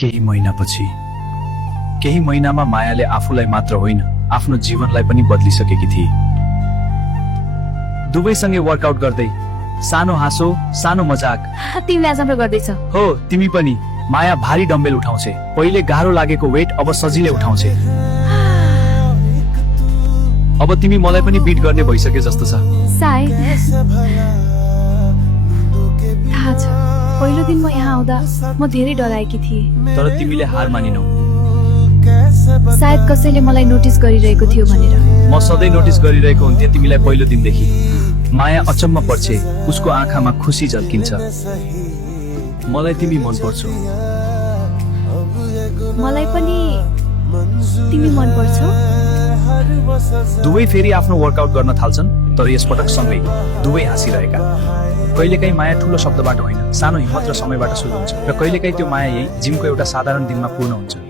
केही महिनापछि केही महिनामा मायाले आफूलाई मात्र होइन आफ्नो जीवनलाई पनि बदलिसकेकी थिए। दुवैसँगै वर्कआउट गर्दै सानो हाँसो सानो मजाक। तिमीले आज राम्रो गर्दैछौ। हो तिमी पनि। माया भारी डम्बेल उठाउँछे, पहिले गाह्रो लागेको वेट अब सजिलै उठाउँछे। अब तिमी मलाई पनि बिट गर्ने भइसके जस्तो छ। सायद थाहा छ, पहिलो दिन म यहाँ आउँदा म धेरै डराएकी थिएँ। तर तिमीले हार मानिनौ। सायद कसैले मलाई नोटिस गरिरहेको थियो भनेर। म सधैँ नोटिस गरिरहेको हुन्थे तिमीलाई पहिलो दिनदेखि। माया अचम्म पर्छे, उसको आँखामा खुसी झल्किन्छ। मलाई तिमी मन पर्छौ। मलाई पनि तिमी मन पर्छौ। दुवै फेरि आफ्नो वर्कआउट गर्न थाल्छन्, तर यसपटक सँगै, दुवै हाँसिरहेका। कहिलेकाहीँ माया ठुलो शब्दबाट होइन, सानो हिम्मत र समयबाट सुरु हुन्छ, र कहिलेकाहीँ त्यो माया यही जिमको एउटा साधारण दिनमा पूर्ण हुन्छ।